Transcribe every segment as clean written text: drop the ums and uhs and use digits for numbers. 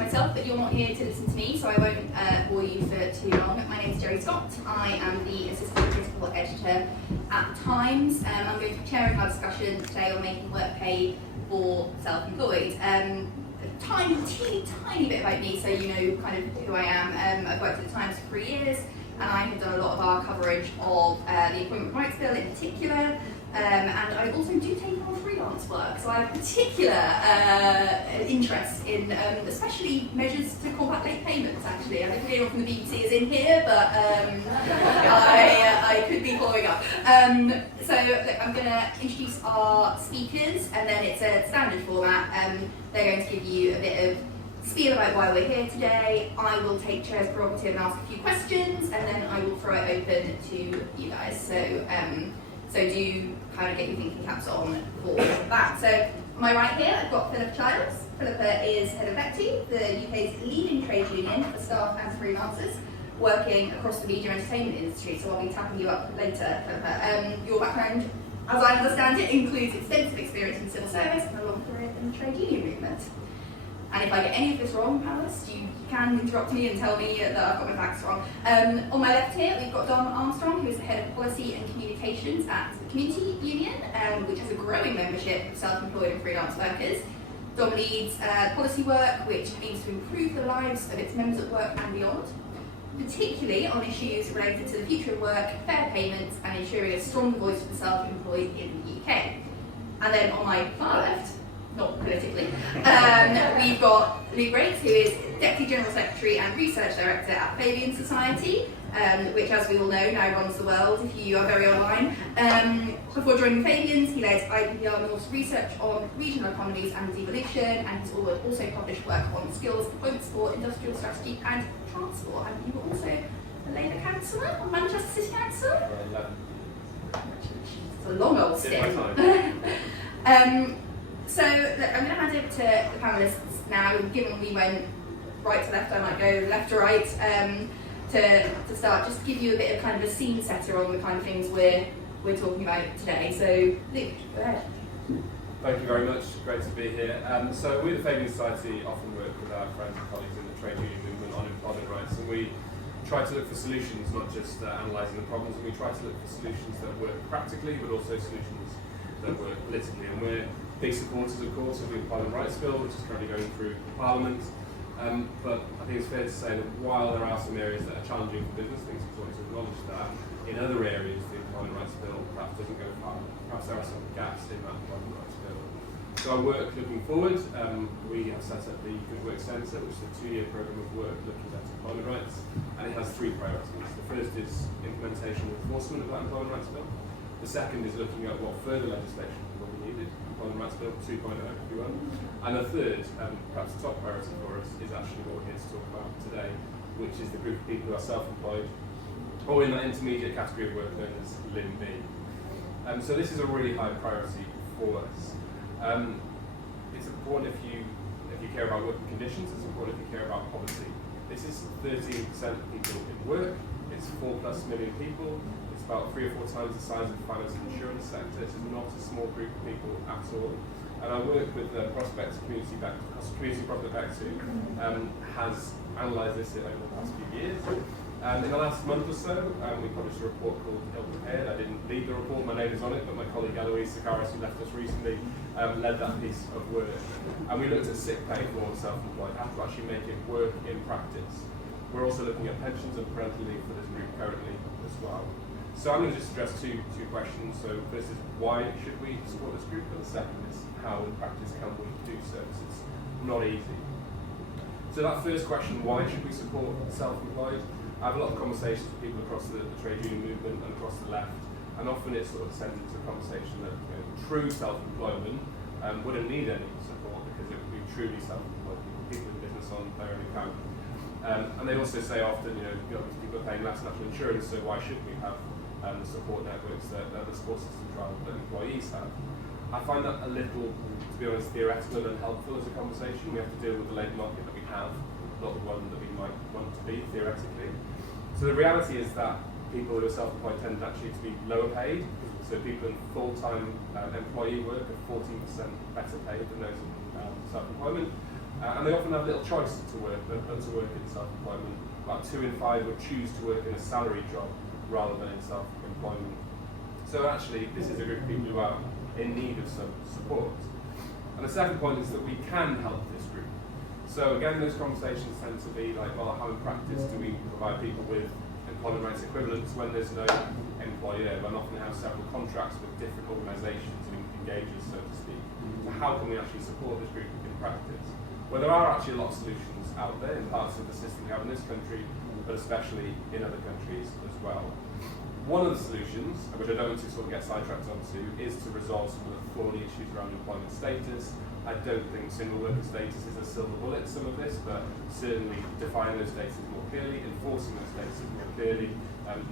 myself, but you're not here to listen to me, so I won't bore you for too long. My name is Geri Scott. I am the Assistant Principal Editor at The Times. I'm going to be chairing our discussion today on making work pay for self-employed. Tiny bit about me, so you know kind of who I am. I've worked at The Times for 3 years, and I have done a lot of our coverage of the Employment Rights Bill in particular. And I also do take on freelance work, so I have particular interest in especially measures to combat late payments, actually. I don't think anyone from the BBC is in here, but I could be following up. So look, I'm going to introduce our speakers, and then it's a standard format. They're going to give you a bit of spiel about why we're here today. I will take chair's prerogative and ask a few questions, and then I will throw it open to you guys. So do kind of get your thinking caps on for that. So on my right here, I've got Phillipa. Phillipa is head of Bectu, the UK's leading trade union for staff and freelancers, working across the media and entertainment industry. So I'll be tapping you up later, Phillipa. Your background, as I understand it, includes extensive experience in civil service and a long career in the trade union movement. And if I get any of this wrong, panellists, you can interrupt me and tell me that I've got my facts wrong. On my left here, we've got Dom Armstrong, who is the head of policy and communications at the Community Union, which has a growing membership of self-employed and freelance workers. Dom leads policy work, which aims to improve the lives of its members at work and beyond, particularly on issues related to the future of work, fair payments, and ensuring a strong voice for the self-employed in the UK. And then on my far left, not politically, we've got Raikes, who is Deputy General Secretary and Research Director at Fabian Society, which, as we all know, now runs the world if you are very online. Before joining Fabian's, he led IPR North's research on regional economies and devolution, and he's also published work on skills, employment support, industrial strategy and transport. And you were also a Labour councillor on Manchester City Council. It's a long old stint. So, look, I'm going to hand over to the panellists now, and given we went right to left, I might go left to right to start, just to give you a bit of kind of a scene setter on the kind of things we're talking about today. So, Luke, go ahead. Thank you very much, great to be here. So we at the Fabian Society often work with our friends and colleagues in the trade union movement on employment rights, and we try to look for solutions, not just analysing the problems, and we try to look for solutions that work practically, but also solutions that work politically. And we're big supporters, of course, of the Employment Rights Bill, which is currently going through Parliament. But I think it's fair to say that while there are some areas that are challenging for business, I think it's important to acknowledge that in other areas the Employment Rights Bill perhaps doesn't go far. Perhaps there are some gaps in that Employment Rights Bill. So our work looking forward, we have set up the Good Work Centre, which is a 2-year programme of work looking at employment rights, and it has 3 priorities. The first is implementation and enforcement of that Employment Rights Bill. The second is looking at what further legislation will be needed, Employment Rights Bill 2.0 if you will. And the third, perhaps the top priority for us, is actually what we're here to talk about today, which is the group of people who are self-employed, or in that intermediate category of work known as Limb B. So this is a really high priority for us. It's important if you care about working conditions, it's important if you care about poverty. This is 13% of people in work, it's 4+ million people, it's about 3 or 4 times the size of the finance and insurance sector. It's not a small group of people at all. And I work with the Prospect Community Prospect Bectu, has analysed this over the past few years. In the last month or so, we published a report called Ill Prepared. I didn't lead the report, my name is on it, but my colleague Eloise Sakaris, who left us recently, led that piece of work. And we looked at sick pay for self-employed, how to actually make it work in practice. We're also looking at pensions and parental leave for this group currently as well. So I'm going to just address two questions. So first is, why should we support this group? And the second is, how in practice can we do so? It's not easy. So that first question, why should we support self-employed? I have a lot of conversations with people across the trade union movement and across the left, and often it's sort of descended into a conversation that true self-employment wouldn't need any support because it would be truly self-employed people in business on their own account. And they also say often, people are paying less national insurance, so why should we have the support networks that the support system trial that employees have? I find that a little, to be honest, theoretical and unhelpful as a conversation. We have to deal with the labour market that we have, not the one that we might want to be, theoretically. So the reality is that people who are self-employed tend actually to be lower paid. So people in full-time employee work are 14% better paid than those in self-employment. And they often have little choice to work than to work in self-employment. About 2 in 5 would choose to work in a salary job rather than in self-employment. So actually, this is a group of people who are in need of some support. And the second point is that we can help this group. So again, those conversations tend to be like, well, how in practice do we provide people with employment rights equivalents when there's no employer, when often they have several contracts with different organisations and engagers, so to speak. So how can we actually support this group in practice? Well, there are actually a lot of solutions out there in parts of the system we have in this country, but especially in other countries as well. One of the solutions, which I don't want to sort of get sidetracked onto, is to resolve some of the thorny issues around employment status. I don't think single worker status is a silver bullet in some of this, but certainly defining those statuses more clearly, enforcing those statuses more clearly,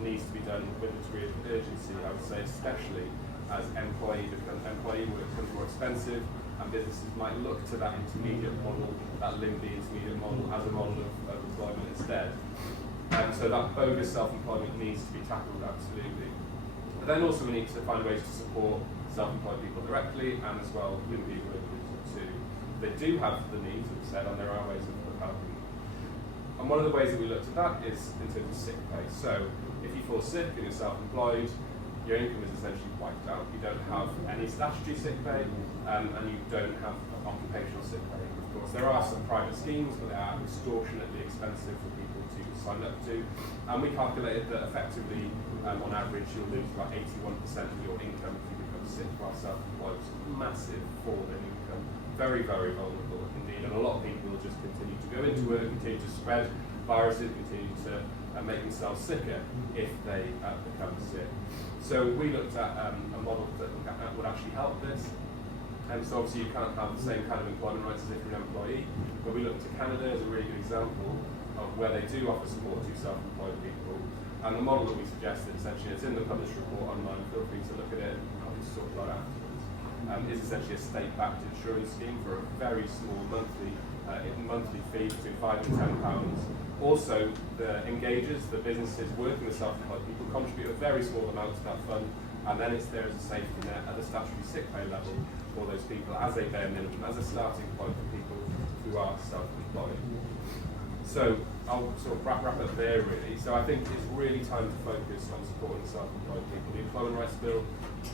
needs to be done with a degree of urgency, I would say, especially as employee work becomes more expensive, and businesses might look to that intermediate model, that LIMBY intermediate model, as a model of employment instead. So that bogus self-employment needs to be tackled, absolutely. But then also we need to find ways to support self-employed people directly, and as well LIMBY workers too. They do have the needs, as I said, and there are ways of helping. And one of the ways that we looked at that is in terms of sick pay. So if you fall sick and you're self-employed, your income is essentially wiped out. You don't have any statutory sick pay, and you don't have occupational sick pay. Of course, there are some private schemes, but they are extortionately expensive for people to sign up to. And we calculated that effectively, on average, you'll lose about 81% of your income if you become sick while self-employed. So massive fall in income. Very, very vulnerable indeed. And a lot of people will just continue to go into work, continue to spread viruses, continue to make themselves sicker if they become sick. So we looked at a model that would actually help this. And so obviously you can't have the same kind of employment rights as if you're an employee, but we looked at Canada as a really good example of where they do offer support to self-employed people. And the model that we suggested, essentially, it's in the published report online, feel free to look at it, I'll be sort of afterwards, is essentially a state-backed insurance scheme for a very small monthly fee between £5 and £10. Also, the engagers, the businesses working with self-employed people, contribute a very small amount to that fund, and then it's there as a safety net at the statutory sick pay level for those people as a bare minimum, as a starting point for people who are self-employed. So I'll sort of wrap up there really. So I think it's really time to focus on supporting self-employed people. The Employment Rights Bill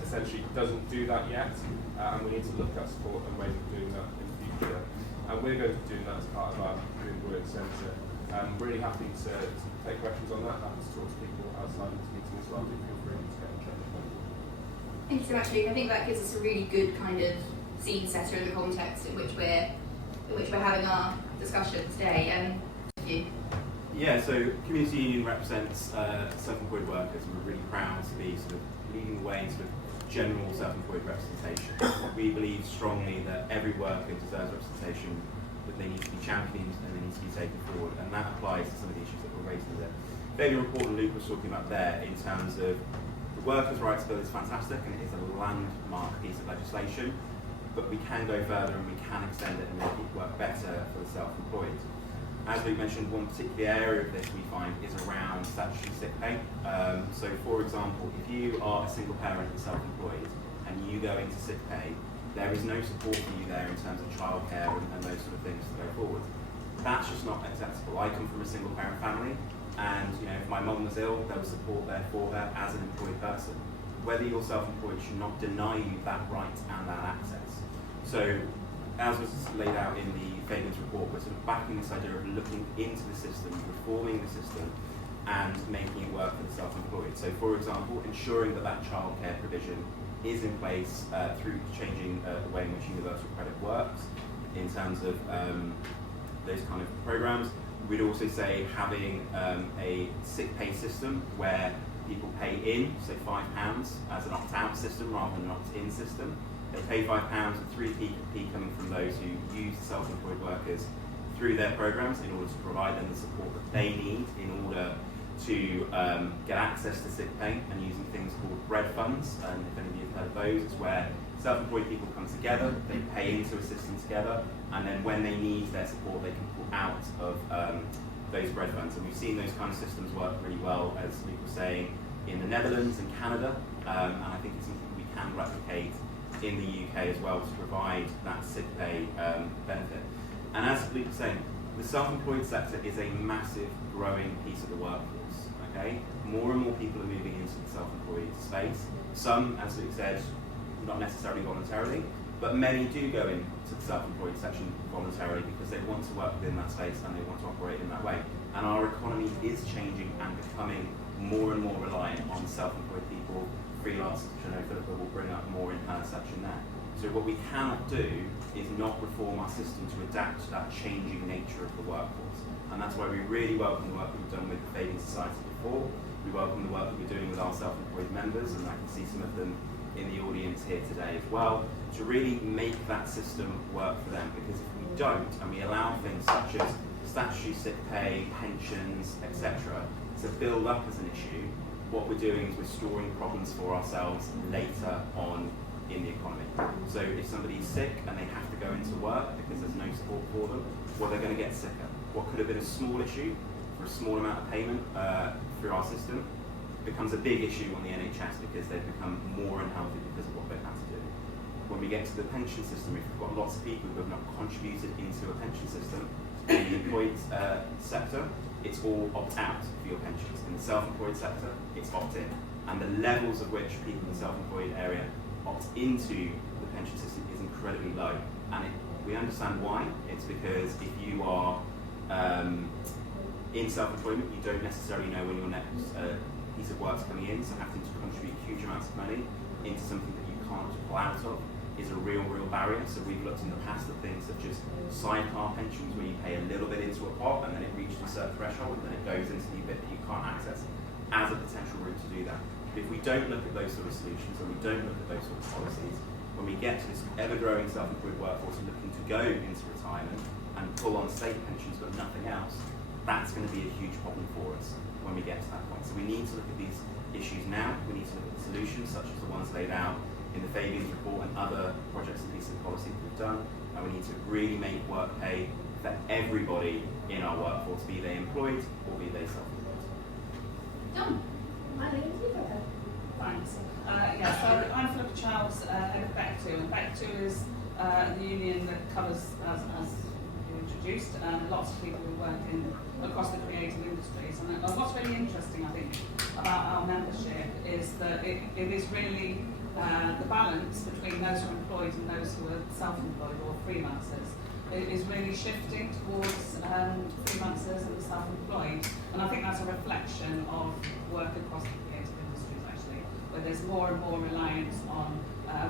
essentially doesn't do that yet, and we need to look at support and ways of doing that in the future. And we're going to be doing that as part of our Doing Work Centre. I'm really happy to take questions on that. Happy to talk to people outside of this meeting as well. Do feel free to get in touch. Thank you so much, Luke. I think that gives us a really good kind of scene setter in the context in which we're having our discussion today. Yeah, so Community Union represents self-employed workers, and we're really proud to be sort of leading the way in sort of general self-employed representation. We believe strongly that every worker deserves representation, that they need to be championed and they need to be taken forward, and that applies to some of the issues that were raised in the Fabian report and Luke was talking about there in terms of the Workers' Rights Bill is fantastic and it is a landmark piece of legislation, but we can go further and we can extend it and make it work better for the self-employed. As Luke mentioned, one particular area of this we find is around statutory sick pay. So for example, if you are a single parent and self-employed and you go into sick pay, there is no support for you there in terms of childcare and those sort of things to go forward. That's just not acceptable. I come from a single parent family, and if my mum was ill, there was support there for her as an employed person. Whether you're self-employed should not deny you that right and that access. So, as was laid out in the Fabian's report, we're sort of backing this idea of looking into the system, reforming the system, and making it work for the self-employed. So, for example, ensuring that childcare provision is in place through changing the way in which universal credit works in terms of those kind of programs. We'd also say having a sick pay system where people pay in, say £5 as an opt-out system rather than an opt-in system. They pay £5 and 3p coming from those who use the self-employed workers through their programs in order to provide them the support that they need in order to get access to sick pay, and using things called bread funds. And if any of you have heard of those, it's where self-employed people come together, they pay into a system together, and then when they need their support, they can pull out of those bread funds. And we've seen those kind of systems work really well, as Luke was saying, in the Netherlands and Canada, and I think it's something we can replicate in the UK as well to provide that sick pay benefit. And as Luke was saying, the self-employed sector is a massive growing piece of the workforce. Okay, more and more people are moving into the self-employed space. Some, as Luke said, not necessarily voluntarily, but many do go into the self-employed section voluntarily because they want to work within that space and they want to operate in that way. And our economy is changing and becoming more and more reliant on self-employed people, freelancers, which I know Phillipa will bring up more in her section there. So what we cannot do is not reform our system to adapt to that changing nature of the workforce. And that's why we really welcome the work that we've done with the Fabian Society before. We welcome the work that we're doing with our self-employed members, and I can see some of them in the audience here today as well, to really make that system work for them. Because if we don't, and we allow things such as statutory sick pay, pensions, etc., to build up as an issue, what we're doing is we're storing problems for ourselves later on in the economy. So if somebody's sick and they have to go into work because there's no support for them, well, they're going to get sicker. What could have been a small issue for a small amount of payment through our system becomes a big issue on the NHS because they've become more unhealthy because of what they've had to do. When we get to the pension system, if we've got lots of people who have not contributed into a pension system, in the employed sector, it's all opt-out for your pensions. In the self-employed sector, it's opt-in. And the levels at which people in the self-employed area opt into the pension system is incredibly low. And we understand why. It's because if you are in self-employment, you don't necessarily know when your next piece of work's coming in, so having to contribute huge amounts of money into something that you can't pull out of is a real barrier. So we've looked in the past at things such as sidecar pensions, where you pay a little bit into a pot and then it reaches a certain threshold and then it goes into the bit that you can't access as a potential route to do that. But if we don't look at those sort of solutions, and we don't look at those sort of policies, when we get to this ever-growing self-employed workforce looking to go into retirement and pull on state pensions but nothing else, that's going to be a huge problem for us when we get to that point. So we need to look at these issues now. We need to look at the solutions, such as the ones laid out in the Fabian's report and other projects and pieces of policy that we've done. And we need to really make work pay for everybody in our workforce, be they employed or be they self-employed. Done. I think you go ahead. Thanks. So I'm Phillipa Childs, head of Bectu, and Bectu is the union that covers, as you introduced, lots of people who work across the creative industries. And what's really interesting, I think, about our membership is that it is really the balance between those who are employed and those who are self-employed or freelancers. It is really shifting towards freelancers and the self-employed, and I think that's a reflection of work across the creative industries actually, where there's more and more reliance on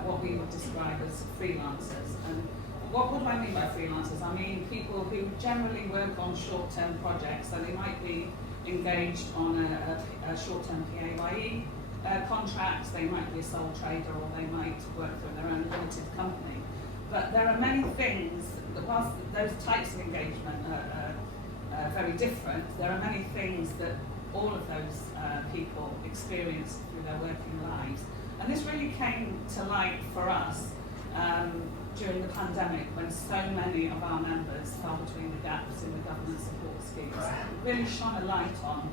what we would describe as freelancers. And what do I mean by freelancers? I mean people who generally work on short-term projects, so they might be engaged on a short-term PAYE contract, they might be a sole trader, or they might work for their own limited company. But there are many things that, whilst those types of engagement are very different, there are many things that all of those people experience through their working lives. And this really came to light for us during the pandemic, when so many of our members fell between the gaps in the government support schemes. It really shone a light on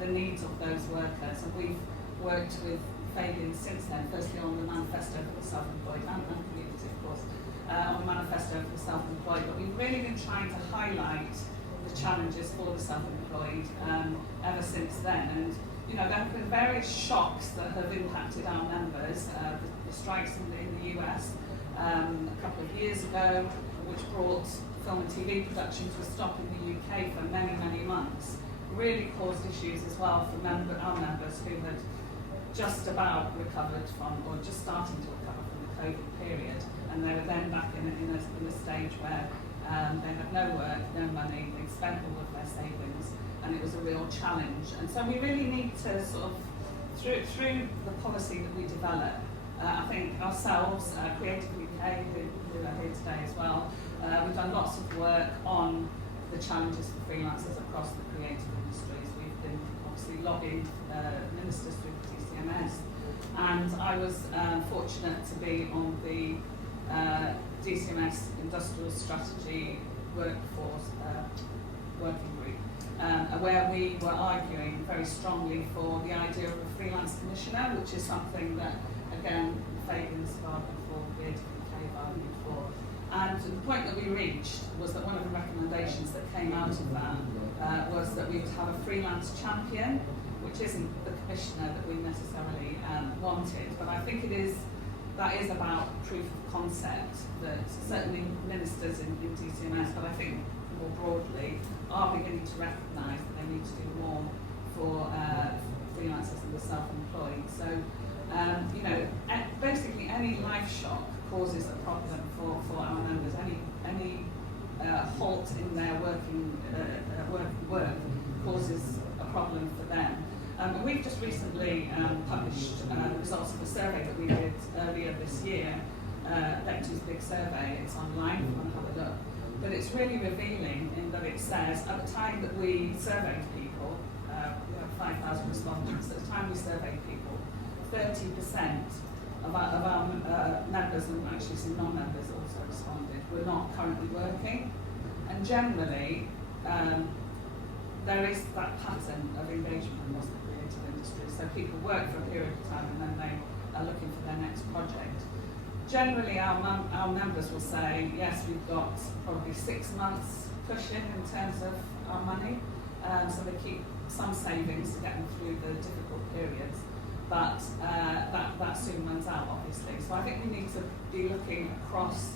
the needs of those workers, and we've worked with Fabian since then, firstly on the manifesto for the self-employed and community, of course, on the manifesto for the self-employed, but we've really been trying to highlight the challenges for the self-employed ever since then. And there have been various shocks that have impacted our members. The strikes in the US a couple of years ago, which brought film and TV production to a stop in the UK for many months, really caused issues as well for our members who had just about recovered from, or just starting to recover from the COVID period, and they were then back in a stage where they had no work, no money, they'd spent all of their savings, and it was a real challenge. And so we really need to sort of, through the policy that we develop, I think ourselves, Creative UK, who are here today as well, we've done lots of work on the challenges for freelancers across the creative industries. We've been obviously lobbying ministers through DCMS, and I was fortunate to be on the DCMS Industrial Strategy Workforce Working Group, where we were arguing very strongly for the idea of a freelance commissioner, which is something that, again, Fabian's argued for, Creative UK argued for. And the point that we reached was that one of the recommendations that came out of that was that we would have a freelance champion, which isn't the commissioner that we necessarily wanted, but I think that is about proof of concept, that certainly ministers in DCMS, but I think more broadly, are beginning to recognise that they need to do more for freelancers and the self-employed. So, you know, basically any life shock causes a problem for our members. Any halt in their work causes a problem for them. We've just recently published the results of a survey that we did earlier this year, Bectu's big survey. It's online if you want to have a look. But it's really revealing in that it says, at the time that we surveyed people, we had 5,000 respondents, at the time we surveyed people, 30% of our members, and actually some non-members also responded, were not currently working. And generally, there is that pattern of engagement across the creative industry. So people work for a period of time and then they are looking for their next project. Generally, our members will say, yes, we've got probably 6 months cushion in terms of our money. So they keep some savings to get them through the difficult periods. But that soon runs out, obviously. So I think we need to be looking across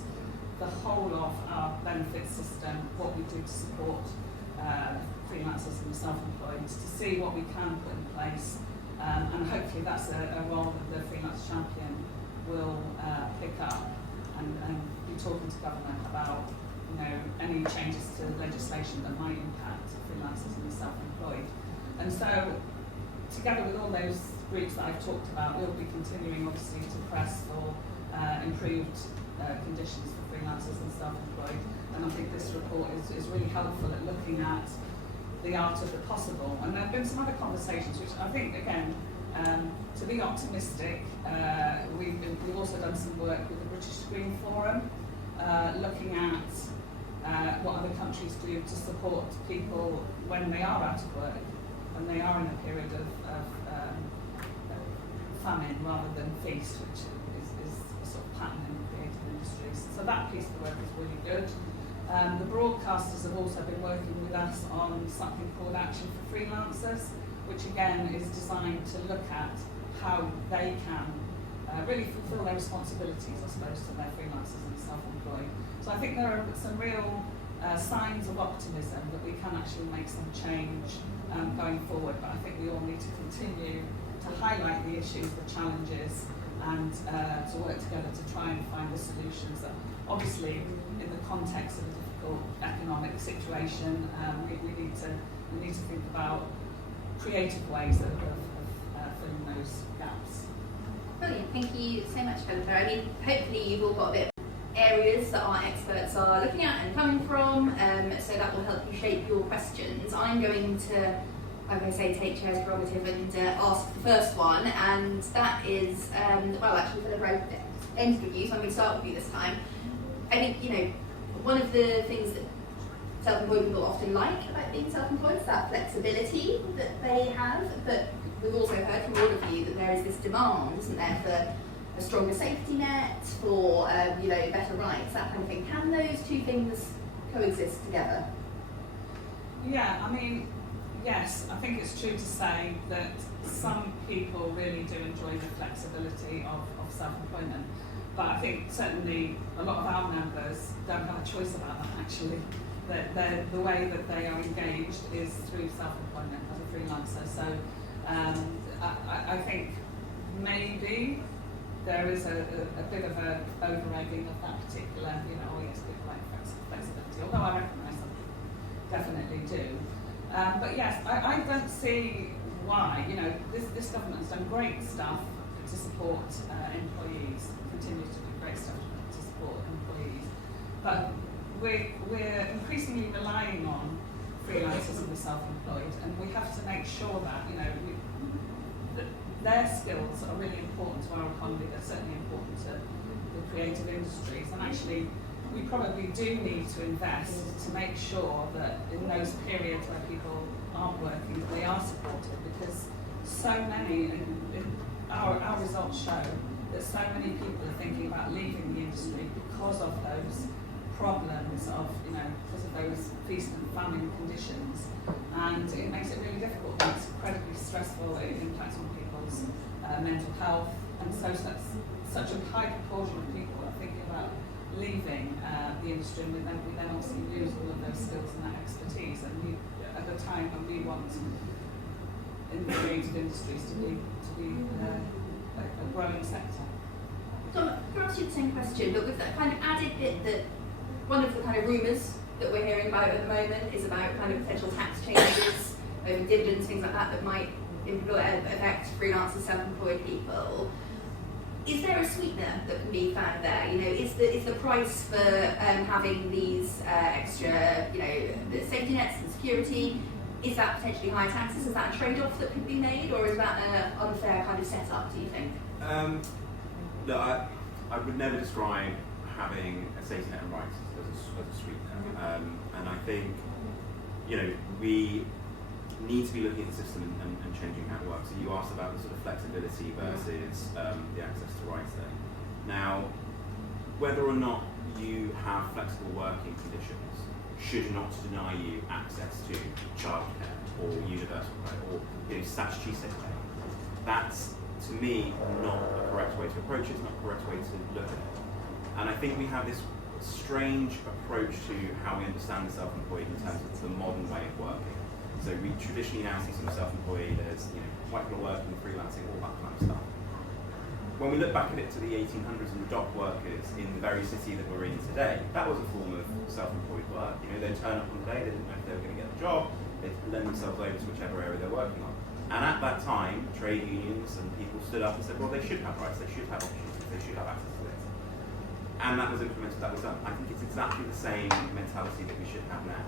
the whole of our benefit system, what we do to support freelancers and self-employed, to see what we can put in place, and hopefully that's a role that the freelance champion will pick up and be talking to government about, you know, any changes to legislation that might impact freelancers and the self-employed. And so, together with all those groups that I've talked about, we'll be continuing obviously to press for improved conditions for freelancers and self-employed. And I think this report is really helpful at looking at the art of the possible. And there have been some other conversations which I think, again, to be optimistic, we've also done some work with the British Screen Forum, looking at what other countries do to support people when they are out of work, when they are in a period of famine rather than feast, which is a sort of pattern in the creative industries. So that piece of the work is really good. The broadcasters have also been working with us on something called Action for Freelancers, which again is designed to look at how they can really fulfil their responsibilities, I suppose, to their freelancers and self-employed. So I think there are some real signs of optimism that we can actually make some change going forward, but I think we all need to continue to highlight the issues, the challenges, and to work together to try and find the solutions that, obviously, in the context of a difficult economic situation, we need to think about creative ways of filling those gaps. Brilliant, thank you so much, Phillipa. I mean, hopefully you've all got a bit of areas that our experts are looking at and coming from, so that will help you shape your questions. I'm going to take chair's prerogative and ask the first one, and that is, well, actually, Phillipa, I ended with you, so I'm going to start with you this time. I think, you know, one of the things that self-employed people often like about being self-employed is that flexibility that they have, but we've also heard from all of you that there is this demand, isn't there, for a stronger safety net, for you know, better rights, that kind of thing. Can those two things coexist together? Yeah, I mean, yes, I think it's true to say that some people really do enjoy the flexibility of self-employment. But I think certainly a lot of our members don't have a choice about that, actually. The way that they are engaged is through self-employment as a freelancer. So I think maybe there is a bit of an over-egging of that particular, you know, oh yes, people like flexibility, although I recognise some people definitely do. But yes, I don't see why, you know, this government has done great stuff to support employees, continues to do great stuff to support employees, but we're increasingly relying on freelancers and the self-employed, and we have to make sure that, you know, that their skills are really important to our economy. They're certainly important to the creative industries, and actually we probably do need to invest to make sure that in those periods where people aren't working, they are supported, because so many, our results show that so many people are thinking about leaving the industry because of those problems of, because of those feast and famine conditions, and it makes it really difficult. It's incredibly stressful. It impacts on people's mental health, and so such a high proportion of people are thinking about leaving the industry, and we then also lose all of those skills and that expertise. And we, at the time when we want in the creative industries to be a growing sector. Dom, I'll ask you the same question, but with that kind of added bit that one of the kind of rumours that we're hearing about at the moment is about kind of potential tax changes over dividends, things like that might affect freelancers, self-employed people. Is there a sweetener that can be found there? Is the price for having these extra, the safety nets and security, is that potentially higher taxes? Is that a trade-off that could be made, or is that an unfair kind of setup, do you think? Look, I would never describe having a safety net and rights as a sweetener. And I think, we need to be looking at the system and changing how it works. So you asked about the sort of flexibility versus the access to rights there. Now, whether or not you have flexible working conditions should not deny you access to childcare or universal credit or statutory sick pay. That's, to me, not a correct way to approach it, it's not a correct way to look at it. And I think we have this strange approach to how we understand the self-employed in terms of the modern way of working. So we traditionally now see sort of self-employed as white collar working, freelancing, all that kind of stuff. When we look back at it to the 1800s and the dock workers in the very city that we're in today, that was a form of self-employed work. They'd turn up on the day, they didn't know if they were going to get the job, they'd lend themselves over to whichever area they're working on. And at that time, trade unions and people stood up and said, well, they should have rights, they should have opportunities, they should have access to this. And that was implemented, that was done. I think it's exactly the same mentality that we should have now.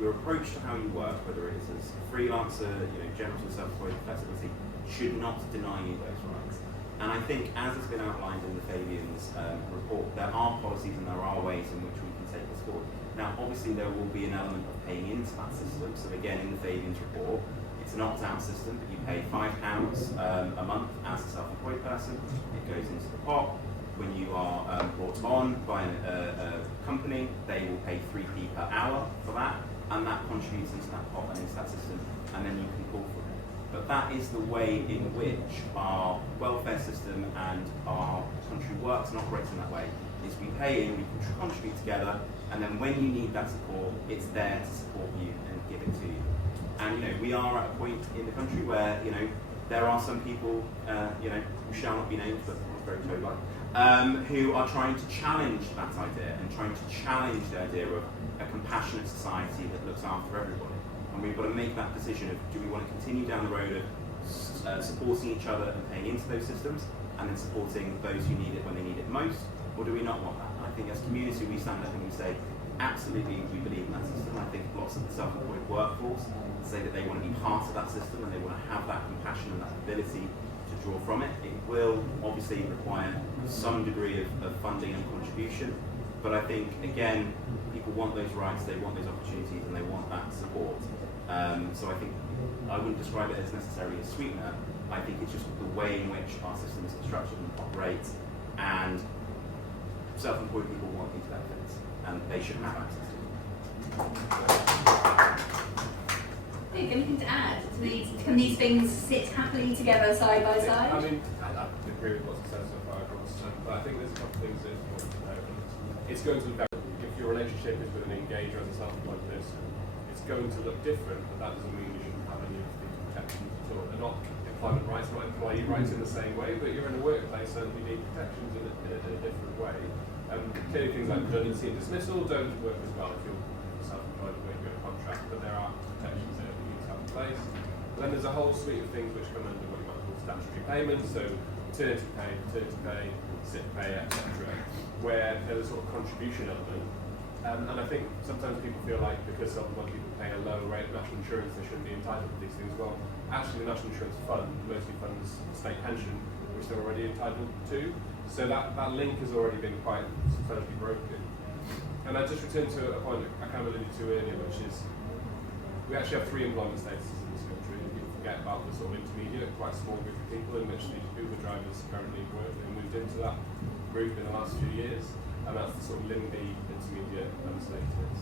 Your approach to how you work, whether it is as a freelancer, general to self-employed flexibility, should not deny you those rights. And I think, as has been outlined in the Fabian's report, there are policies and there are ways in which we can take this forward. Now, obviously, there will be an element of paying into that system. So again, in the Fabian's report, it's an opt-out system, but you pay £5 a month as a self-employed person. It goes into the pot. When you are brought on by a company, they will pay 3p per hour for that, and that contributes into that pot and into that system, and then you can pull from it. But that is the way in which our welfare system and our country works and operates in that way. Is we pay in, we contribute together, and then when you need that support, it's there to support you and give it to you. And we are at a point in the country where there are some people who shall not be named, but very toad-like, who are trying to challenge that idea and trying to challenge the idea of a compassionate society that looks after everybody. And we've got to make that decision of, do we want to continue down the road of supporting each other and paying into those systems, and then supporting those who need it when they need it most, or do we not want that? And I think as a community we stand up and we say, absolutely we believe in that system. I think lots of the self-employed workforce say that they want to be part of that system and they want to have that compassion and that ability to draw from it. It will obviously require some degree of funding and contribution, but I think, again, people want those rights, they want those opportunities, and they want that support. So I think I wouldn't describe it as necessarily a sweetener. I think it's just the way in which our system is constructed and operates, and self-employed people want these benefits, and they should have access to them. Anything to add to these? Can these things sit happily together side by side? I agree with what's said so far, but I think there's a couple of things that it's important to know. It's going to look different. If your relationship is with an engager as a self-employed person, it's going to look different, but that doesn't mean you shouldn't have any of these protections at all. They're not employment rights, not employee rights in the same way, but you're in a workplace and you need protections in a different way. Clearly things like redundancy and dismissal don't work as well if you're self-employed or you're in a contract, but there are protections there that you need to have in place. And then there's a whole suite of things which come under what you might call statutory payments, so maternity pay, sick pay, etc., where there's a sort of contribution element. And I think sometimes people feel like because self-employed people pay a lower rate of national insurance, they shouldn't be entitled to these things. Well, actually the National Insurance Fund mostly funds state pension, which they're already entitled to. So that link has already been quite substantially broken. And I just return to a point that I kind of alluded to earlier, which is we actually have 3 employment statuses in this country, and people forget about the sort of intermediate, quite small group of people in which the Uber drivers currently work and moved into that group in the last few years. and that's the sort of limby intermediate status.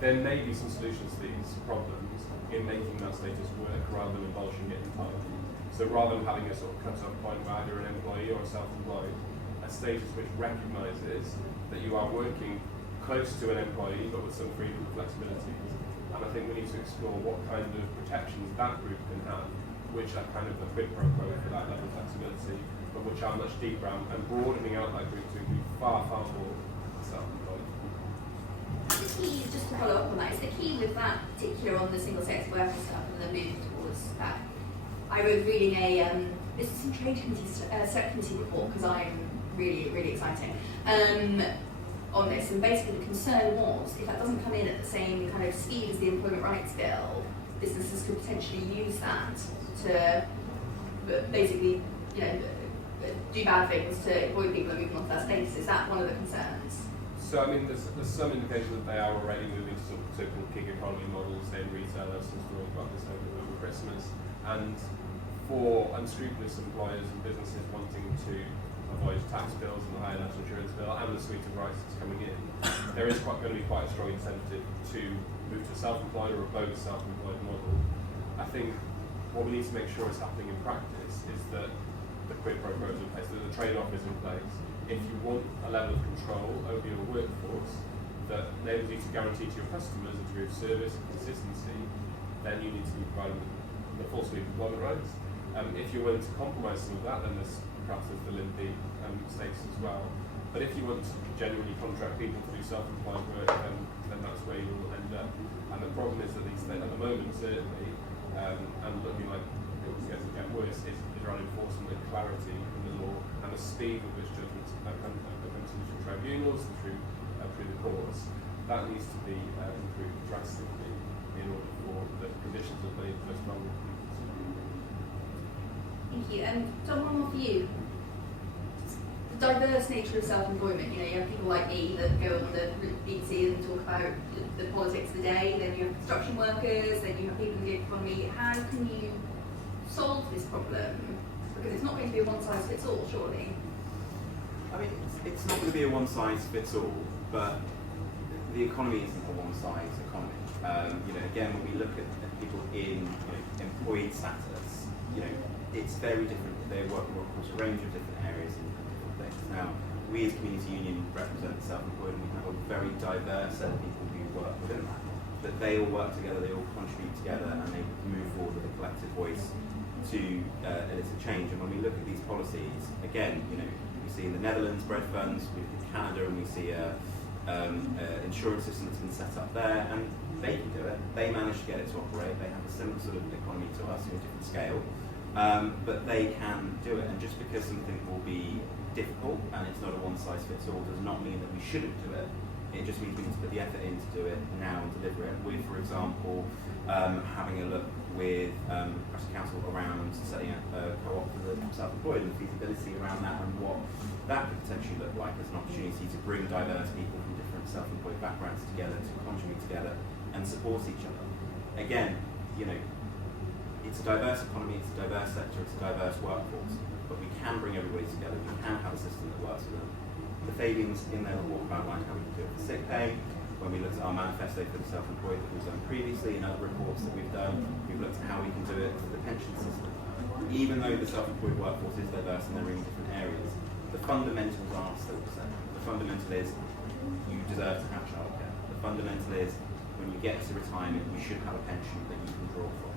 There may be some solutions to these problems in making that status work rather than abolishing it entirely. So rather than having a sort of cut-off point where either an employee or a self-employed, a status which recognises that you are working close to an employee but with some freedom and flexibilities. And I think we need to explore what kind of protections that group can have, which are kind of the quid pro quo for that level of flexibility, but which are much deeper and broadening out that group to include far, far more self-employed. The key, just to follow up on that, is the key with that particular on the single sex worker stuff and the move towards that. I was reading a business and trade committee subcommittee report because I'm really exciting on this, and basically the concern was if that doesn't come in at the same kind of speed as the employment rights bill, businesses could potentially use that to basically, do bad things to employ people and move them on to that status. Is that one of the concerns? So I mean, there's some indication that they are already moving to sort of so-called gig economy models in retailers since we all got this over Christmas, and for unscrupulous employers and businesses wanting to avoid tax bills and the higher national insurance bill and the suite of rights that's coming in, there is going to be quite a strong incentive to move to a self-employed or a both self-employed model. I think what we need to make sure is happening in practice is that the quid pro quo is in place, that the trade-off is in place. If you want a level of control over your workforce that enables you to guarantee to your customers a degree of service and consistency, then you need to be providing the full suite of employment rights. If you're willing to compromise some of that, then perhaps there's the limpy status as well. But if you want to genuinely contract people to do self-employed work, then that's where you will end up. And the problem is that these things, at the moment certainly, and looking like it was going to get worse, is around enforcement and clarity in the law and the speed with which judgments come through tribunals and through the courts. That needs to be improved drastically in order for the conditions of the most vulnerable people. Thank you. And John, one more for you. The diverse nature of self-employment. You have people like me that go on the BBC and talk about the politics of the day. Then you have construction workers. Then you have people in the economy. How can you solve this problem? Because it's not going to be a one-size-fits-all, surely. I mean, it's not going to be a one-size-fits-all, but the economy isn't a one-size economy. Again, when we look at people in employed status, it's very different. They work across a range of different areas and different things. Now, we as Community Union represent the self-employed, and we have a very diverse set of people who work within that. But they all work together, they all contribute together, and they move forward with a collective voice to elicit change. And when we look at these policies, again, we see in the Netherlands bread funds, we look at Canada, and we see a insurance system that's been set up there, and they can do it. They manage to get it to operate. They have a similar sort of economy to us in a different scale. But they can do it, and just because something will be difficult and it's not a one-size-fits-all does not mean that we shouldn't do it. It just means we need to put the effort in to do it now and deliver it. We're, for example, having a look with Preston Council around setting up a co-op for the self-employed and the feasibility around that and what that could potentially look like as an opportunity to bring diverse people from different self-employed backgrounds together to contribute together and support each other. Again, it's a diverse economy, it's a diverse sector, it's a diverse workforce, but we can bring everybody together, we can have a system that works for them. The Fabians in their report outlined how we can do it for sick pay. When we looked at our manifesto for the self-employed that we've done previously and other reports that we've done, we've looked at how we can do it for the pension system. Even though the self-employed workforce is diverse and they're in different areas, the fundamentals are still the same. The fundamental is you deserve to have childcare. The fundamental is when you get to retirement, you should have a pension that you can draw from.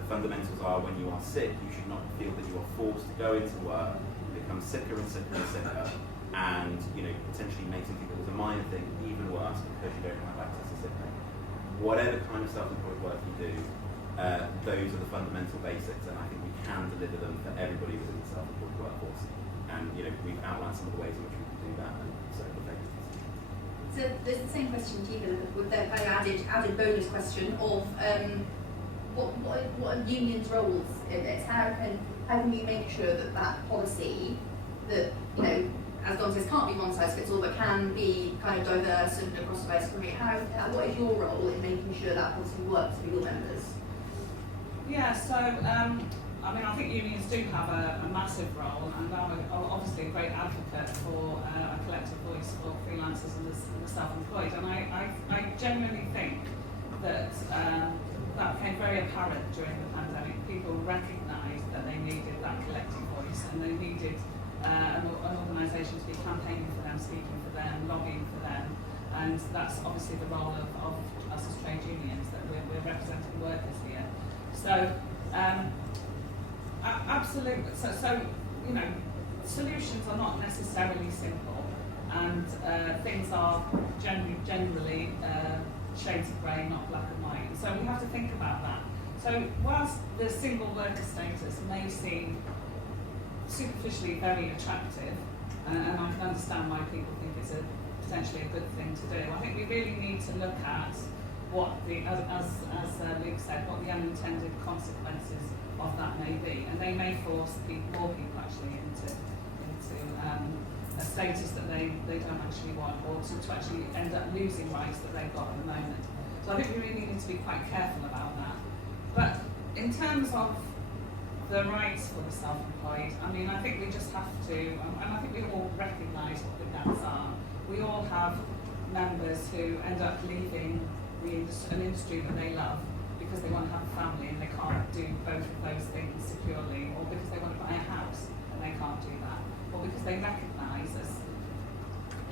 The fundamentals are when you are sick, you should not feel that you are forced to go into work, become sicker and sicker and sicker, and potentially make something that was a minor thing even worse because you don't have access to sick pay. Whatever kind of self-employed work you do, those are the fundamental basics, and I think we can deliver them for everybody within the self-employed workforce. And we've outlined some of the ways in which we can do that, and so the vacancies. So there's the same question to you, with the added bonus question of what are unions' roles in this? How can we make sure that policy that as Dom says, can't be one size fits all, but can be kind of diverse and across the base economy? What is your role in making sure that policy works for your members? Yeah, so I mean, I think unions do have a massive role, and I'm obviously a great advocate for a collective voice for freelancers and the self-employed. And I genuinely think that that became very apparent during the pandemic. People recognised that they needed that collective voice, and they needed an organisation to be campaigning for them, speaking for them, lobbying for them. And that's obviously the role of us as trade unions, that we're representing workers here. So, absolutely. So you know, solutions are not necessarily simple, and things are generally shades of grey, not black and white. So we have to think about that. So whilst the single worker status may seem superficially very attractive, and I can understand why people think it's potentially a good thing to do, I think we really need to look at what as Luke said, what the unintended consequences of that may be, and they may force more people actually into a status that they don't actually want, or to actually end up losing rights that they've got at the moment. So I think we really need to be quite careful about that. But in terms of the rights for the self-employed, I mean, I think we just have to, and I think we all recognise what the gaps are. We all have members who end up leaving an industry that they love because they want to have a family and they can't do both of those things securely, or because they want to buy a house and they can't do that, or because they recognise, as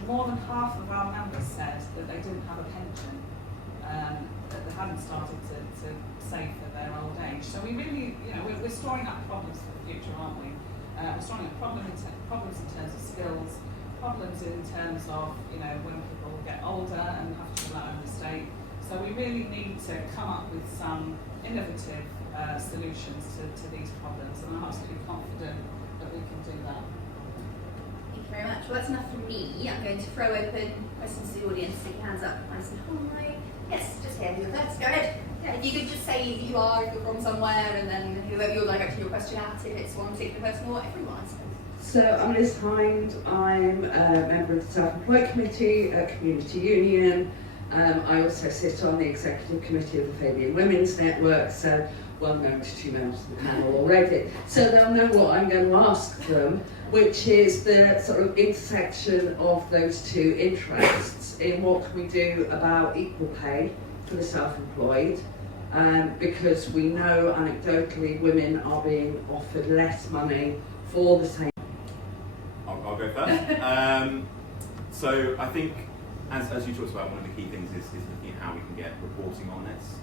more than half of our members said, that they didn't have a pension, that they hadn't started to save for their old age. So we really, you know, we're storing up problems for the future, aren't we? We're storing up problems in terms of skills, problems in terms of, you know, when people get older and have to rely on the state. So we really need to come up with some innovative solutions to these problems, and I'm absolutely confident that we can do that. Thank you very much. Well, that's enough from me. I'm going to throw open questions to the audience. Stick your hands up nice and high. Yes, just here. You're first. Go ahead. Yeah, if you could just say who you are, if you're from somewhere, and then whoever you're directing your question at, if it's one particular person or everyone, I suppose. So I'm Liz Hind. I'm a member of the Self-Employed Committee, a community union. I also sit on the executive committee of the Fabian Women's Network, so well known to two members of the panel already. So they'll know what I'm going to ask them, which is the sort of intersection of those two interests in what can we do about equal pay for the self-employed, because we know anecdotally women are being offered less money for the same. I'll go first. So I think, as you talked about, one of the key things is looking at how we can get reporting on this.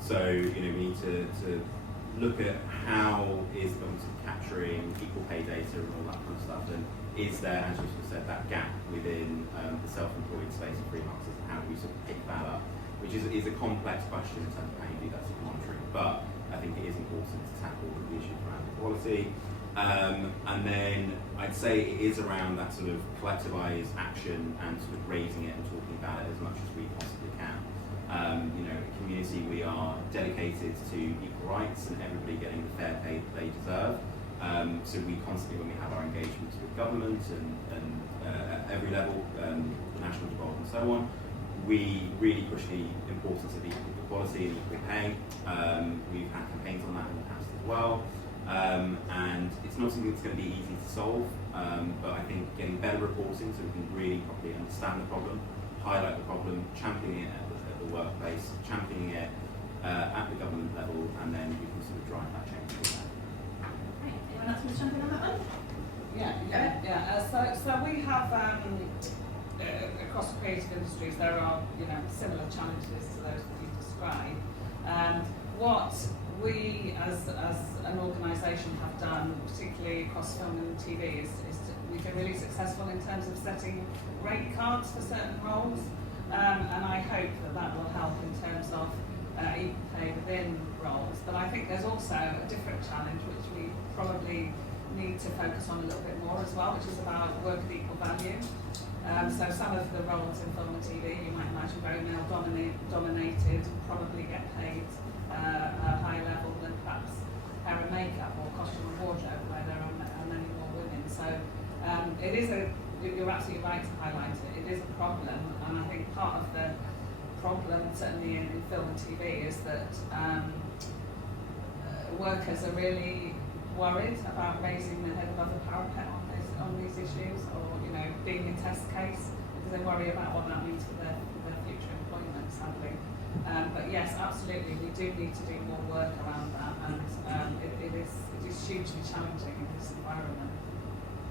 So you know, we need to look at how is the government capturing equal pay data and all that kind of stuff, and is there, as you said, that gap within the self-employed space of freelancers, and how do we sort of pick that up, which is a complex question in terms of how you do that sort of monitoring, but I think it is important to tackle the issue around equality. And then I'd say it is around that sort of collectivised action and sort of raising it and talking about it as much as we possibly can. You know, a community, we are dedicated to equal rights and everybody getting the fair pay that they deserve. So we constantly, when we have our engagements with government and at every level, national, devolved and so on, we really push the importance of equal equality and equal pay. We've had campaigns on that in the past as well. And it's not something that's going to be easy to solve, but I think getting better reporting so we can really properly understand the problem, highlight the problem, championing it at the workplace, championing it at the government level, and then we can sort of drive that change from there. Right. Anyone else want to jump in on that one? Yeah. So we have across the creative industries, there are, you know, similar challenges to those that you describe. What we as an organisation have done, particularly across film and TV, is we've been really successful in terms of setting rate cards for certain roles, and I hope that will help in terms of equal pay within roles. But I think there's also a different challenge which we probably need to focus on a little bit more as well, which is about work of equal value. So some of the roles in film and TV, you might imagine, very male dominated, probably get paid a higher level than perhaps hair and makeup or costume and wardrobe, where there are many more women. So it is you're absolutely right to highlight it. It is a problem, and I think part of the problem, certainly in film and TV, is that workers are really worried about raising their head above the parapet on these issues, or being a test case, because they worry about what that means for their future employment, sadly. But yes, absolutely, we do need to do more work around that, and it is hugely challenging in this environment.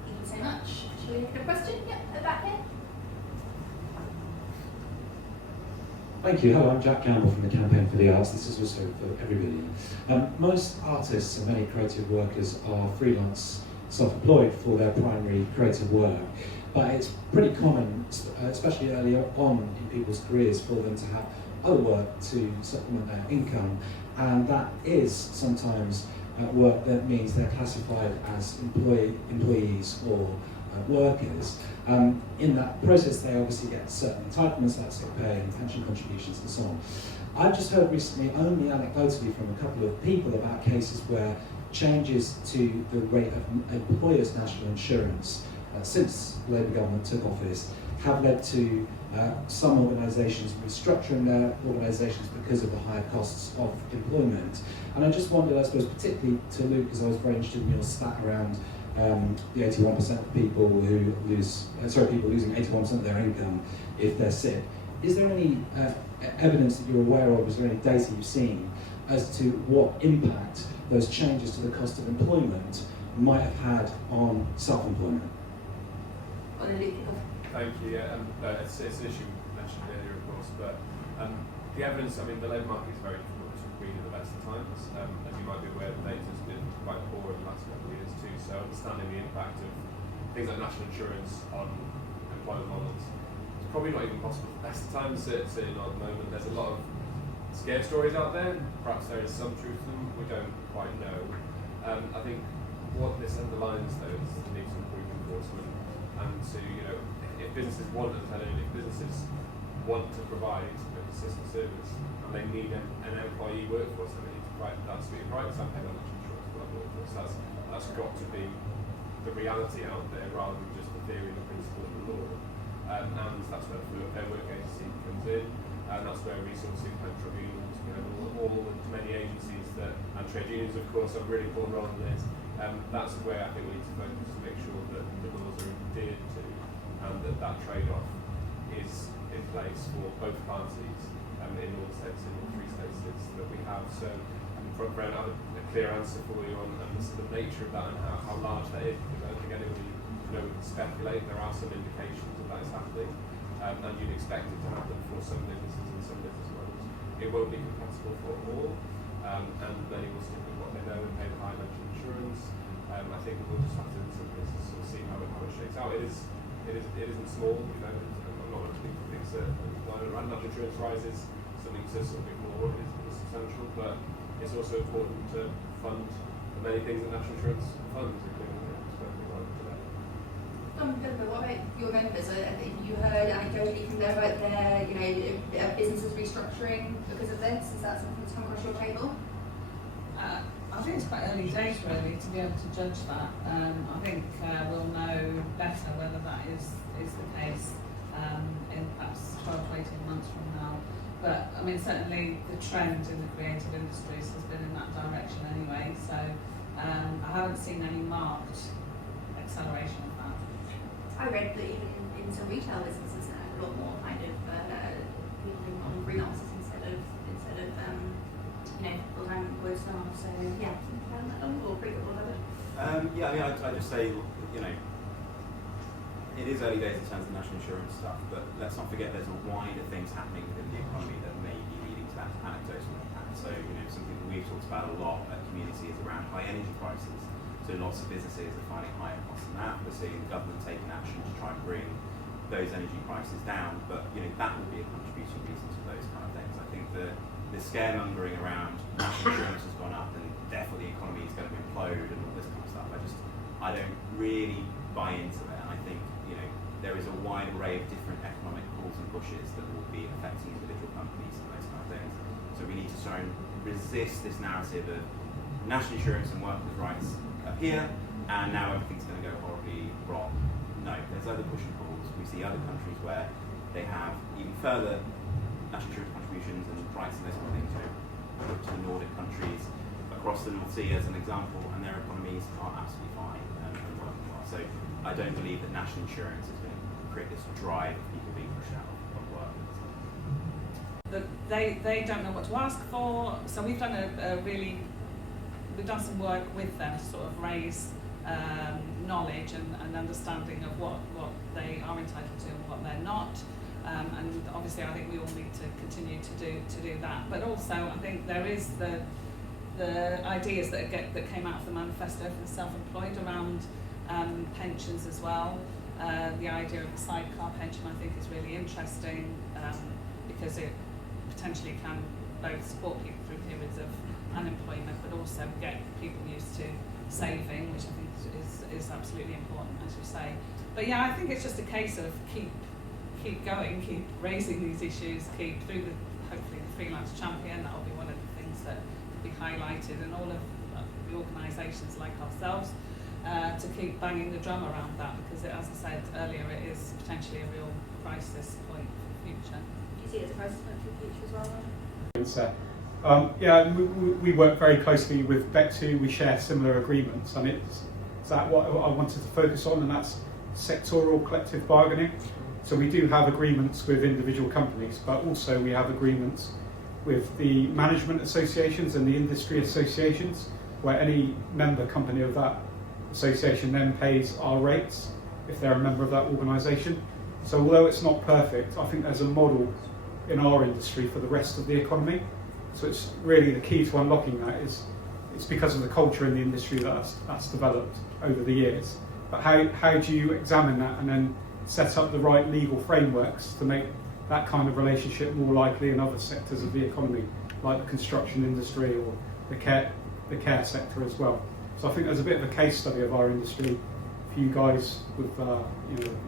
Thank you so much. Shall we take a question? Yep, at the back here. Thank you. Hello, I'm Jack Campbell from the Campaign for the Arts. This is also for everybody. Most artists and many creative workers are freelance, self-employed for their primary creative work, but it's pretty common, especially early on in people's careers, for them to have other work to supplement their income, and that is sometimes work that means they're classified as employees or workers. In that process, they obviously get certain entitlements like sick pay and pension contributions and so on. I've just heard recently, only anecdotally from a couple of people, about cases where changes to the rate of employers' national insurance since the Labour government took office have led to some organisations restructuring their organisations because of the higher costs of employment. And I just wondered, I suppose, particularly to Luke, because I was very interested in your stat around the 81% of people who people losing 81% of their income if they're sick. Is there any evidence that you're aware of, is there any data you've seen as to what impact those changes to the cost of employment might have had on self-employment? Thank you. It's an issue mentioned earlier, of course, but the evidence, the labour market is very difficult to read at the best of times. As you might be aware, the data has been quite poor in the last couple of years too, so understanding the impact of things like national insurance on employment models is probably not even possible at the best of times, certainly not at the moment. There's a lot of scare stories out there, perhaps there is some truth to them, we don't quite know. I think what this underlines, though, is the need to improve enforcement, and to, if businesses want, as I said earlier, if businesses want to provide a consistent service and they need an employee workforce, then they need to provide that suite of rights and pay that much insurance for that workforce. That's got to be the reality out there rather than just the theory and the principle of the law. And that's where the Fair Work Agency comes in, and that's where resourcing and tribunals, all the many agencies and trade unions, of course, have a really important role in this. That's where I think we need to focus to make sure that the laws are adhered to, and that trade-off is in place for both parties in all states, in all 3 states that we have. So, for another a clear answer for you on the nature of that and how large that is, because I don't think anybody would speculate. There are some indications that that is happening, and you'd expect it to happen for some businesses and some business models. It won't be compatible for all, and many will stick with what they know and pay the high national insurance. I think we'll just have to, in some cases, sort of see how it shakes out. It isn't small, I'm not one of the people who thinks that national insurance rises something to sort of ignore. It is substantial, but it's also important to fund the many things that national insurance funds, including today. Phillipa, what about your members? Have you heard anecdotally from them about their businesses restructuring because of this? Is that something that's come across your table? I think it's quite early days really to be able to judge that. I think we'll know better whether that is the case in perhaps 12 to 18 months from now. But certainly the trend in the creative industries has been in that direction anyway, so I haven't seen any marked acceleration of that. I read that even in some retail businesses now, a lot more kind of people on freelancers instead of full-time employed staff. So yeah, or pretty good level. I'd just say, it is early days in terms of national insurance stuff, but let's not forget there's a wider things happening within the economy that may be leading to that anecdotal impact. So, something that we've talked about a lot at Community is around high energy prices. So lots of businesses are finding higher costs than that. We're seeing the government taking action to try and bring those energy prices down, but that will be a contributing reason to those kind of things. I think the scaremongering around national insurance has gone up and therefore the economy is going to implode and all this kind of stuff. I don't really buy into it. And I think there is a wide array of different economic pulls and pushes that will be affecting individual companies and those kind of things. So we need to try and resist this narrative of national insurance and workers' rights up here, and now everything's going to go horribly wrong. No, there's other push and pulls. We see other countries where they have even further national insurance contributions and rights and those kind of things. To the Nordic countries, across across the North Sea as an example, and their economies are absolutely fine and working well. So I don't believe that national insurance is going to create this drive of people being pushed out of work. They don't know what to ask for, so we've done we've done some work with them to sort of raise knowledge and understanding of what they are entitled to and what they're not. And obviously I think we all need to continue to do that. But also I think there is the ideas that came out of the manifesto for the self-employed around pensions as well. The idea of a sidecar pension I think is really interesting because it potentially can both support people through periods of unemployment but also get people used to saving, which I think is absolutely important, as you say. But yeah, I think it's just a case of keep going, keep raising these issues, keep through hopefully the freelance champion. That'll be one of the things that will be highlighted, and all of the organisations like ourselves to keep banging the drum around that, because as I said earlier, it is potentially a real crisis point for the future. Do you see it as a crisis point for the future as well? Yeah, we work very closely with Bectu. We share similar agreements, and it's that what I wanted to focus on, and that's sectoral collective bargaining. So we do have agreements with individual companies, but also we have agreements with the management associations and the industry associations, where any member company of that association then pays our rates if they're a member of that organisation. So although it's not perfect, I think there's a model in our industry for the rest of the economy. So it's really the key to unlocking that is it's because of the culture in the industry that's developed over the years. But how do you examine that and then set up the right legal frameworks to make that kind of relationship more likely in other sectors of the economy, like the construction industry or the care sector as well. So I think there's a bit of a case study of our industry for you guys with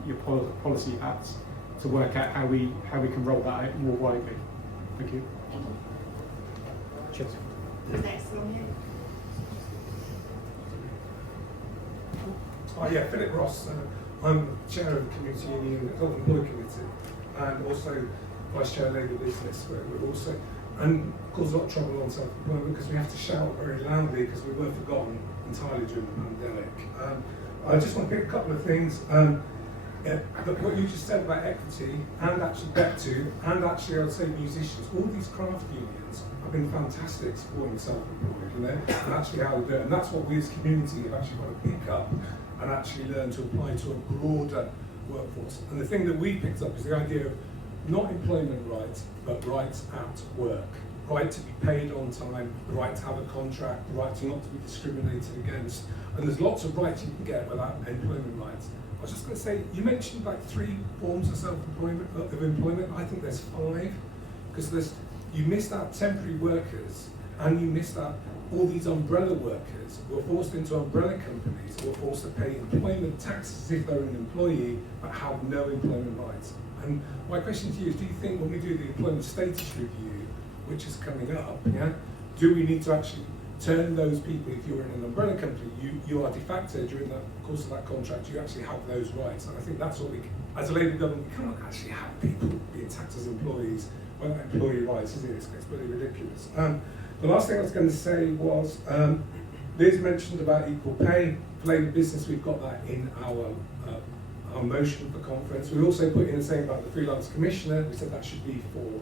your policy hats to work out how we can roll that out more widely. Thank you. Thank you. Cheers. Who's next along here? Yeah, Philip Ross. I'm chair of the Community Union Self-Employed Committee and also vice chair of Labour Business, where we're also, and cause a lot of trouble on self-employment because we have to shout very loudly because we were forgotten entirely during the pandemic. I just want to pick a couple of things. What you just said about equity and actually Bectu and actually I would say musicians, all these craft unions have been fantastic supporting self-employed, and actually how we do it. And that's what we as a community have actually got to pick up and actually learn to apply to a broader workforce. And the thing that we picked up is the idea of not employment rights, but rights at work. Right to be paid on time, the right to have a contract, the right to not to be discriminated against. And there's lots of rights you can get without employment rights. I was just going to say, you mentioned like 3 forms of self-employment, of employment. I think there's 5, because you missed out temporary workers, and you missed out all these umbrella workers who are forced into umbrella companies who are forced to pay employment taxes as if they're an employee, but have no employment rights. And my question to you is, do you think when we do the employment status review, which is coming up, do we need to actually turn those people, if you're in an umbrella company, you are de facto during the course of that contract, you actually have those rights. And I think that's what as a Labour government, we can't actually have people being taxed as employees without employee rights, is it? It's pretty ridiculous. The last thing I was going to say was, Liz mentioned about equal pay. For Labour Business, we've got that in our motion for conference. We also put in the same about the freelance commissioner. We said that should be for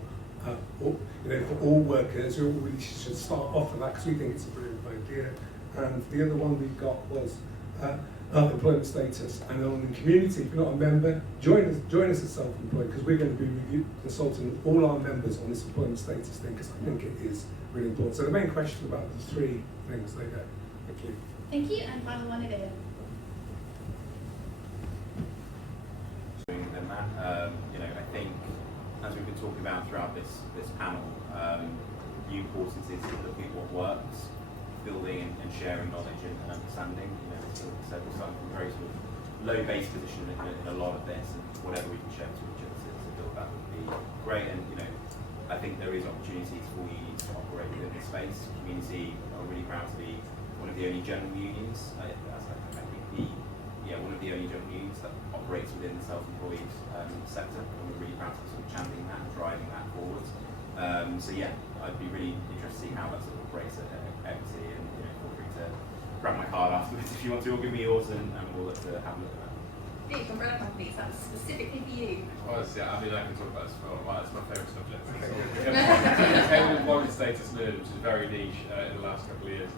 all workers. We really should start off with that because we think it's a brilliant idea. And the other one we got was employment status. And on the community, if you're not a member, join us as self-employed, because we're going to be consulting all our members on this employment status thing, because I think it is really important. So the main question about the 3 things they go. Thank you. Thank you, and final one over here. Than that, I think, as we've been talking about throughout this panel, the importance is to look at what works, building and sharing knowledge and understanding. As I said, we're starting from a very sort of low base position in a lot of this, and whatever we can share to each other to build that would be great. And I think there is opportunities for unions to operate within this space. Community are really proud to be one of the only general unions. I think one of the only general unions that operates within the self-employed sector, and we're really proud to be sort of championing that and driving that forward. I'd be really interested to see how that sort of operates at Bectu, and if you want to, or give me yours and we'll look to have a look at that. Big umbrella companies, that's specifically for you. Well, yeah, I mean, I can talk about this for a while. It's my favourite subject. It's employment status nerd, which is very niche in the last couple of years.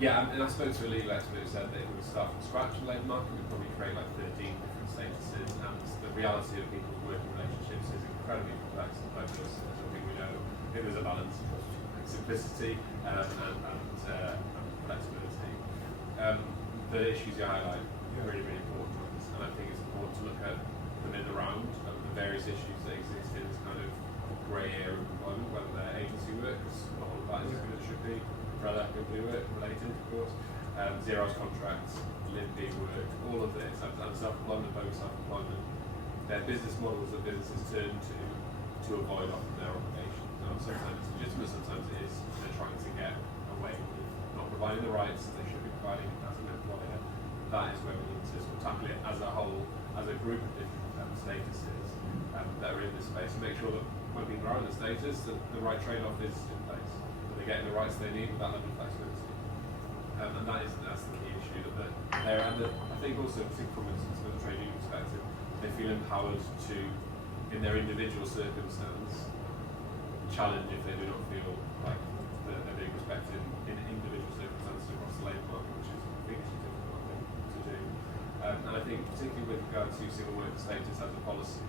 Yeah, and I spoke to a legal expert who said that if we start from scratch in the labour market, we'd probably create like 13 different statuses, and the reality of people's working relationships is incredibly complex and diverse. So I think we know if there's a balance of simplicity and flexibility. The issues you highlight are really, really important ones, and I think it's important to look at them in the round of the various issues that exist in this kind of grey area of employment, whether they're agency work, because not all of that is as good as it should be, umbrella company work related, of course, zero contracts, live-be work, all of this, and self-employment, both self-employment, they're business models that businesses turn to avoid often their obligations. Now, sometimes it's legitimate, sometimes it is they're trying to get away with not providing the rights that they should be providing as an employer. That is where we need to sort of tackle it as a whole, as a group of different statuses that are in this space, and make sure that when people are in the status, that the right trade-off is in place, that they're getting the rights they need with that level of flexibility. And that's the key issue that they're and I think also, particularly from a trade union perspective, they feel empowered to, in their individual circumstance, challenge if they do not feel like they're being respected in individual circumstances across the labour market, which is hugely difficult, I think, to do. And I think particularly with regard to single worker status as a policy,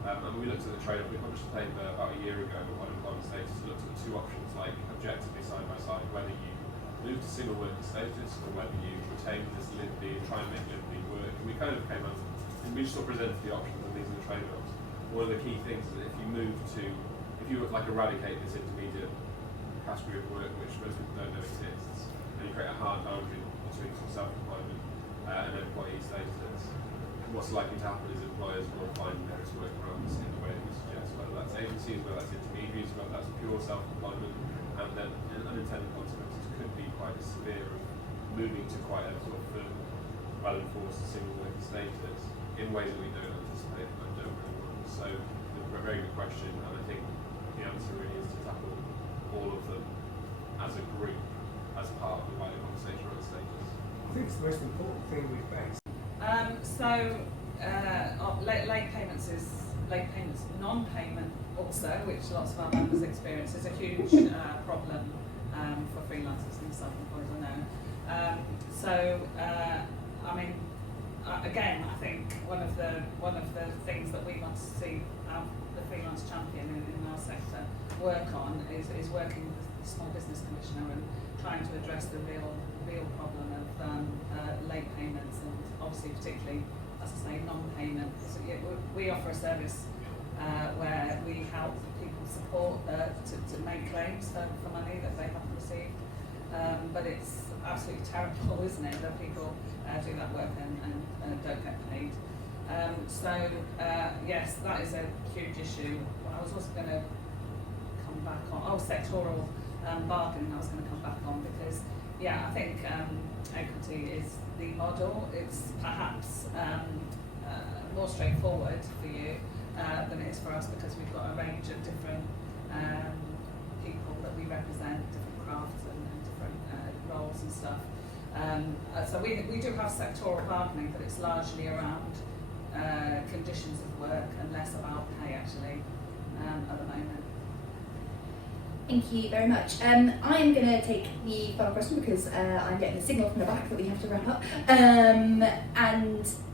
and we looked at the trade-off. We published a paper about a year ago on employment status. We looked at two options, like objectively side by side, whether you move to single worker status or whether you retain this live-be and try and make live-be work. And we kind of came out and we just sort of presented the options, and these are the trade-offs. One of the key things is that if you like eradicate this intermediate category of work, which most people don't know exists, and you create a hard boundary between self-employment and employee status, what's likely to happen is employers will find various workarounds in the way that you suggest, whether that's agencies, whether that's intermediaries, whether that's pure self-employment, and then unintended consequences could be quite severe of moving to quite a sort of firm, well-enforced single worker status in ways that we don't anticipate and don't really want. So a very good question, and I think the answer really is to tackle all of them as a group, as part of the wider conversation around status. I think it's the most important thing we've faced. Late payments, non-payment also, which lots of our members experience, is a huge problem for freelancers and self-employed, I know. I mean, again, I think one of the things that we must see the freelance champion in our sector work on is working with the Small Business Commissioner and trying to address the real problem of late payments, and obviously particularly, as I say, non-payment. So, we offer a service where we help people support to make claims for money that they haven't received. But it's absolutely terrible, isn't it, that people do that work and don't get paid. Yes, that is a huge issue. I was also going to come back on, sectoral bargaining I was going to come back on, because I think equity is the model. It's perhaps more straightforward for you than it is for us, because we've got a range of different people that we represent, different crafts and different roles and stuff. So we do have sectoral bargaining, but it's largely around conditions of work and less about pay actually at the moment. Thank you very much. I'm going to take the final question because I'm getting a signal from the back that we have to wrap up.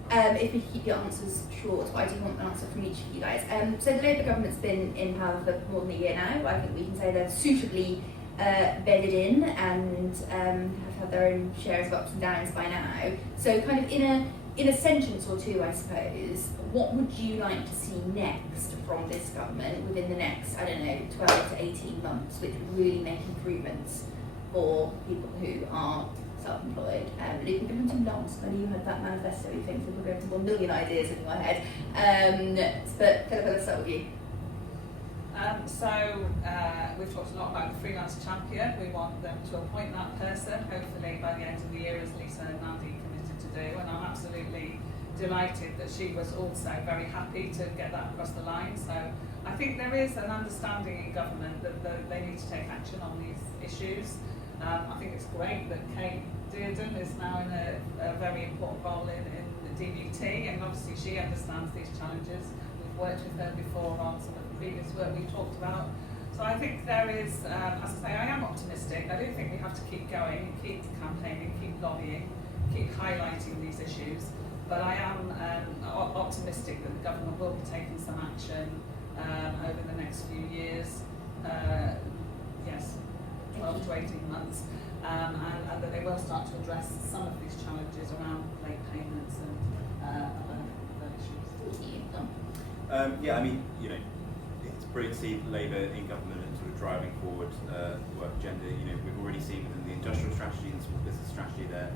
If we keep your answers short, but I do want an answer from each of you guys. So the Labour government's been in power for more than a year now. I think we can say they're suitably bedded in and have had their own shares of ups and downs by now. So kind of in a sentence or two, I suppose, what would you like to see next from this government within the next, 12 to 18 months, which would really make improvements for people who are self-employed? Luke, we've been too long, so I know you had that manifesto, you think we're going to 1 million ideas in my head. But Phillipa, let's start with you. We've talked a lot about the freelance champion. We want them to appoint that person, hopefully by the end of the year, as Lisa Nandi committed to do. And I'm absolutely delighted that she was also very happy to get that across the line. So I think there is an understanding in government that they need to take action on these issues. I think it's great that Kate Dearden is now in a very important role in the DBT, and obviously she understands these challenges. We've worked with her before on some of the previous work we talked about. So I think there is, as I say, I am optimistic. I do think we have to keep going, keep campaigning, keep lobbying, keep highlighting these issues. But I am optimistic that the government will be taking some action over the next few years. Yes, 12 to 18 months. And that they will start to address some of these challenges around late payments and other issues. Thank you. Dom? Yeah, I mean, you know, it's brilliant to see Labour in government and sort of driving forward work agenda. You know, we've already seen within the industrial strategy and small business strategy their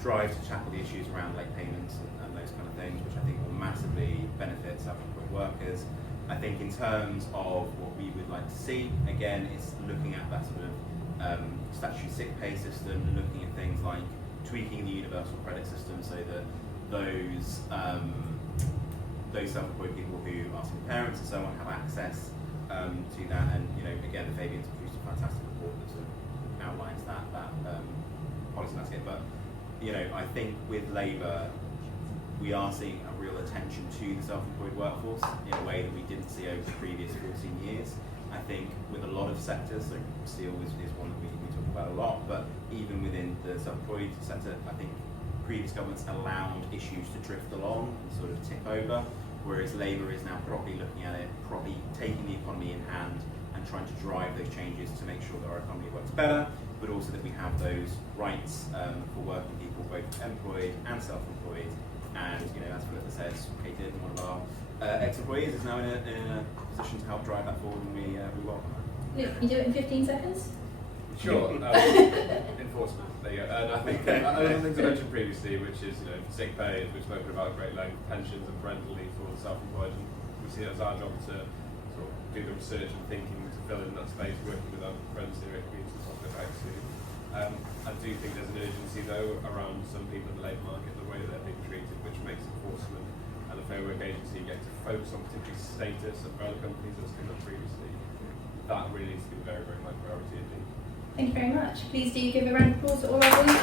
drive to tackle the issues around late payments and those kind of things, which I think will massively benefit self-employed workers. I think in terms of what we would like to see, again, it's looking at that sort of statutory sick pay system, looking at things like tweaking the universal credit system so that those self-employed people who are single parents and so on have access to that. And you know, again, the Fabian's produced a fantastic report that sort of outlines that policy landscape. But you know, I think with Labour, we are seeing a real attention to the self-employed workforce in a way that we didn't see over the previous 14 years. I think with a lot of sectors, so steel is one that we talk about a lot, but even within the self-employed sector, I think previous governments allowed issues to drift along and sort of tip over, whereas Labour is now properly looking at it, properly taking the economy in hand and trying to drive those changes to make sure that our economy works better, but also that we have those rights for working people, both employed and self-employed. And you know, as Phillipa says, Kate Dearden, one of our ex-employees, is now in a position to help drive that forward, and we welcome that. Luke, can you do it in 15 seconds? Sure. Enforcement. There you go. And I think other things I mentioned previously, which is sick pay, as we've spoken about at great length, pensions and parental leave for the self-employed, and we see it as our job to sort of do the research and thinking to fill in that space, working with our friends here at Community Talking about Bectu. I do think there's an urgency though around some people in the labour market, the way that they're being treated, which makes enforcement and the Fair Work Agency get to focus on particularly status of umbrella companies as came up previously. That really needs to be very, very high priority indeed. Thank you very much. Please do give a round of applause to all our audience.